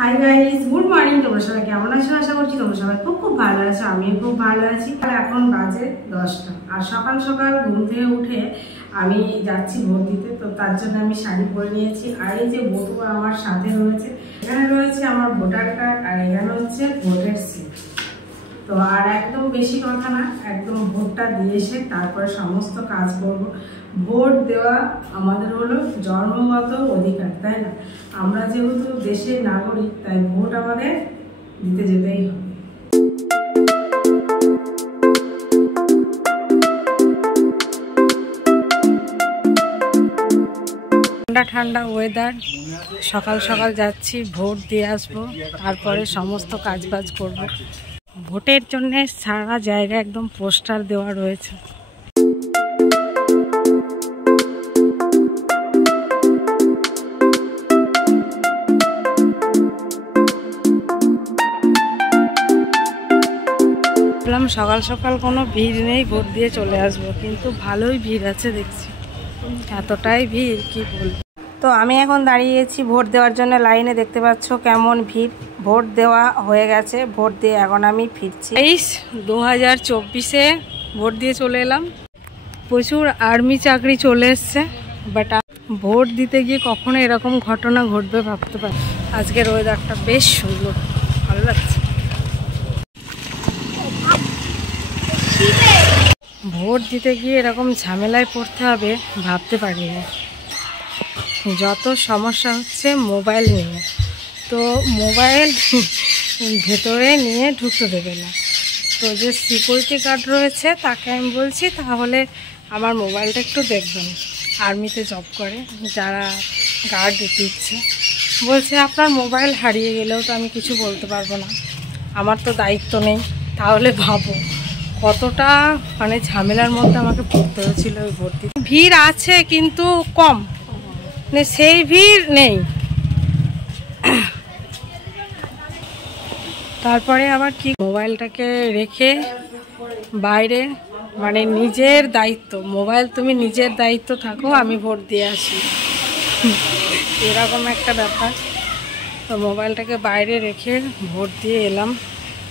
Hi guys, good morning. তোমরা সবাই কেমন আছো? আশা করছি তোমরা সবাই খুব খুব ভালো আছো। আমিও খুব ভালো আছি। আর এখন বাজে 10টা, আর সকাল সকাল ঘুম থেকে উঠে আমি যাচ্ছি ভোট দিতে। তো তার জন্য আমি শাড়ি পরে নিয়েছি। আর এই যে বটু আমার সাথে রয়েছে, এখানে রয়েছে আমার ভোটার কার্ড, আর এখানে হচ্ছে ভোটের স্লিপ। তো আর একদম বেশি কথা না, একদম ভোটটা দিয়ে এসে তারপরে সমস্ত কাজ করব। ভোট দেওয়া আমাদের হলো জন্মগত অধিকার, তাই না? আমরা যেহেতু দেশের নাগরিক, তাই ভোট আমাদের দিতে যেতেই হবে। ঠান্ডা ঠান্ডা ওয়েদার, সকাল সকাল যাচ্ছি, ভোট দিয়ে আসবো, তারপরে সমস্ত কাজবাজ করব। ভোটের জন্য সারা জায়গায় একদম পোস্টার দেওয়া রয়েছে। সকাল সকাল কোনো ভিড় নেই, ভোট দিয়ে চলে আসবো, কিন্তু ভালোই ভিড় আছে দেখছি। এতটাই ভিড় কি বলবো। তো আমি এখন দাঁড়িয়েছি ভোট দেওয়ার জন্য লাইনে, দেখতে পাচ্ছ কেমন ভিড়। ভোট দেওয়া হয়ে গেছে, ভোট দিয়ে এখন আমি ফিরছি। 2024-এ ভোট দিয়ে চলে এলাম। প্রচুর আর্মি চাকরি চলে এসছে, বাট ভোট দিতে গিয়ে কখনো এরকম ঘটনা ঘটবে ভাবতে পারি। আজকের ওয়েদারটা বেশ সুন্দর, ভালো লাগছে। ভোট দিতে গিয়ে এরকম ঝামেলায় পড়তে হবে ভাবতে পারিনি। যত সমস্যা হচ্ছে মোবাইল নিয়ে, তো মোবাইল ভেতরে নিয়ে ঢুকতে দেবে না। তো যে সিকিউরিটি গার্ড রয়েছে তাকে আমি বলছি, তাহলে আমার মোবাইলটা একটু দেখবেন। আর্মিতে জব করে যারা গার্ড দিচ্ছে, বলছে আপনার মোবাইল হারিয়ে গেলেও তো আমি কিছু বলতে পারবো না, আমার তো দায়িত্ব নেই। তাহলে ভাবো কতটা মানে ঝামেলার মধ্যে আমাকে পড়তে হয়েছিল ওই ভর্তি। ভিড় আছে কিন্তু কম, মানে সেই ভিড় নেই। তারপরে আবার কি, মোবাইলটাকে রেখে বাইরে, মানে নিজের দায়িত্ব, মোবাইল তুমি নিজের দায়িত্ব থাকো, আমি ভোট দিয়ে আসি, এরকম একটা ব্যাপার। তো মোবাইলটাকে বাইরে রেখে ভোট দিয়ে এলাম।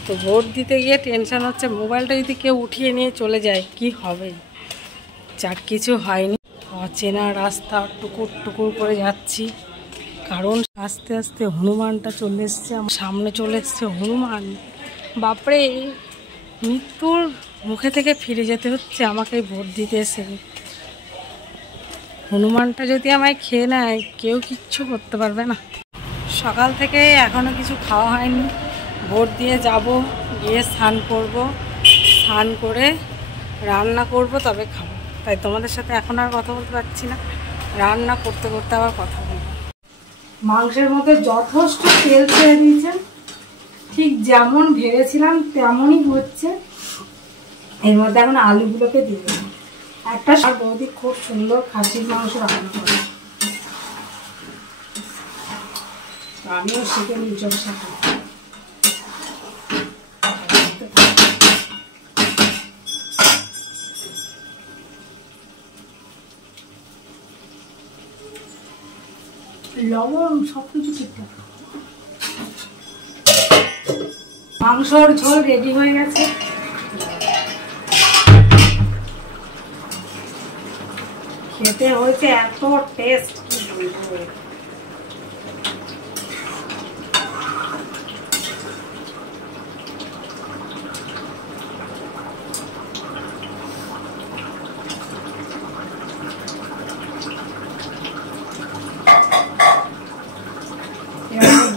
তো ভোট দিতে গিয়ে টেনশন হচ্ছে, মোবাইলটা যদি কেউ উঠিয়ে নিয়ে চলে যায় কি হবে। যার কিছু হয়নি। অচেনা রাস্তা টুকুর টুকুর করে যাচ্ছি, কারণ আস্তে আস্তে হনুমানটা চলে এসছে আমার সামনে, চলে এসছে হনুমান। বাপরে, মৃত্যুর মুখে থেকে ফিরে যেতে হচ্ছে আমাকে ভোট দিতে এসে। হনুমানটা যদি আমায় খেয়ে নেয়, কেউ কিচ্ছু করতে পারবে না। সকাল থেকে এখনও কিছু খাওয়া হয়নি। ভোট দিয়ে যাব, গিয়ে স্নান করব, স্নান করে রান্না করব, তবে খাবো। তাই তোমাদের সাথে এখন আর কথা বলতে পারছি না, রান্না করতে করতে আবার কথা বলবো। মাংসের মধ্যে যথেষ্ট তেল ছেড়ে দিয়েছেন, ঠিক যেমন ভেবেছিলাম তেমনই হচ্ছে। এর মধ্যে এখন আলুগুলোকে দিয়ে দেবো। একটা বৌদি খুব সুন্দর খাসির মাংস রান্না করে, আমিও শিখে নিচের সাথে। লবণ সবকিছু ঠিকঠাক। মাংসর ঝোল রেডি হয়ে গেছে। খেতে হয়েছে এত টেস্ট, কি বলবো।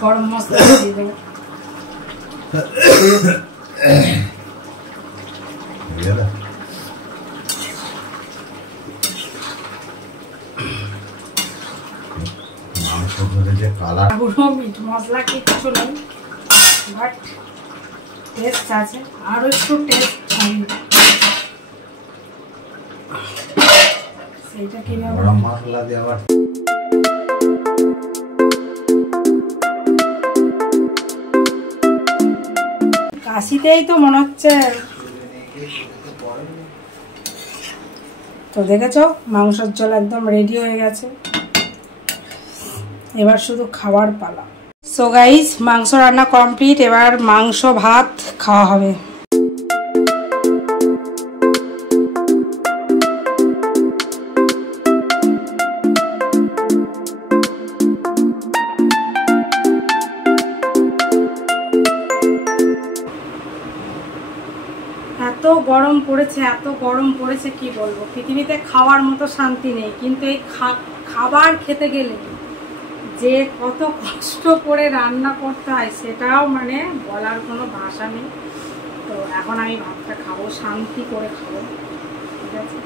গরম মশলা দিয়ে দেবো। মিট মশলা কিচ্ছু নেই, বাট টেস্ট আছে, আরো একটু টেস্ট সেইটা কিনে গরম মশলা দিয়ে আবার। কাশিতেই তো মনে হচ্ছে। তো দেখেছো মাংসের ঝোল একদম রেডি হয়ে গেছে, এবার শুধু খাওয়ার পালা। সো গাইস, মাংস রান্না কমপ্লিট, এবার মাংস ভাত খাওয়া হবে। এত গরম পড়েছে কি বলবো। পৃথিবীতে খাওয়ার মতো শান্তি নেই, কিন্তু এই খাবার খেতে গেলে যে কত কষ্ট করে রান্না করতে হয় সেটাও মানে বলার কোনো ভাষা নেই। তো এখন আমি ভাতটা খাবো, শান্তি করে খাবো, ঠিক আছে।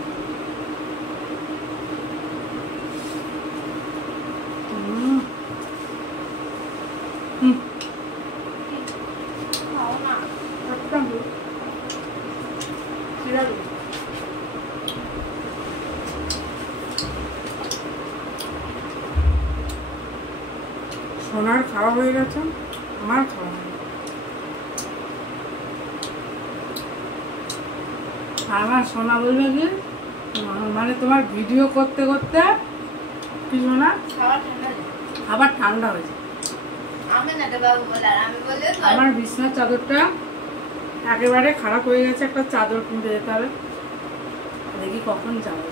সোনার খাওয়া হয়ে গেছে, আমার খাওয়া হয়নি। আমার সোনা বলবে কি, মানে তোমার ভিডিও করতে করতে কি সোনা আবার ঠান্ডা হয়েছে। আমার বিছানার চাদরটা একেবারে খারাপ হয়ে গেছে, একটা চাদর কিনতে যেতে হবে, দেখি কখন যাবো।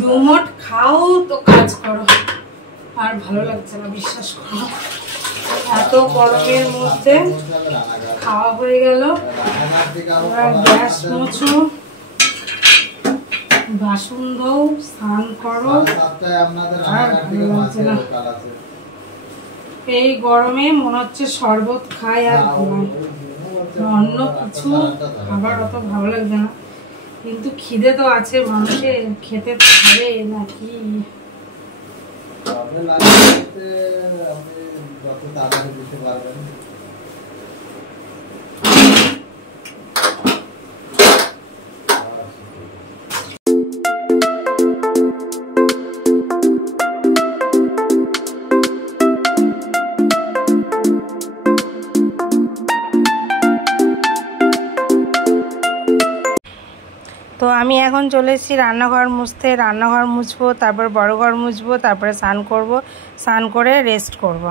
দুমট খাও তো কাজ করো, আর ভালো লাগছে না, বিশ্বাস করো। এত গরমের মধ্যে খাওয়া হয়ে গেল, গ্যাস মোছো, বাসন ধোও, স্নান করো, আর ভালো লাগছে না। এই গরমে মনে হচ্ছে শরবত খাই আর ঘুমাই, অন্য কিছু খাবার অত ভালো লাগছে না। কিন্তু খিদে তো আছে মানুষের, খেতে তো হবে নাকি। তো আমি এখন চলে এসেছি রান্নাঘর মুছতে, রান্নাঘর মুছবো, তারপর বড় ঘর মুছবো, তারপরে স্নান করব, স্নান করে রেস্ট করব।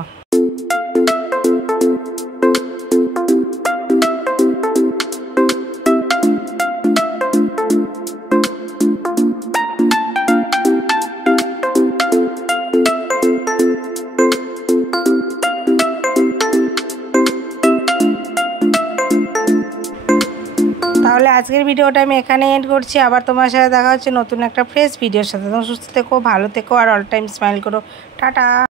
তাহলে আজকের ভিডিওটা আমি এখানে এন্ড করছি। আবার তোমার সাথে দেখা হচ্ছে নতুন একটা ফ্রেশ ভিডিওর সাথে। তোমরা সুস্থ থেকো, ভালো থেকো, আর অল টাইম স্মাইল করো। টাটা।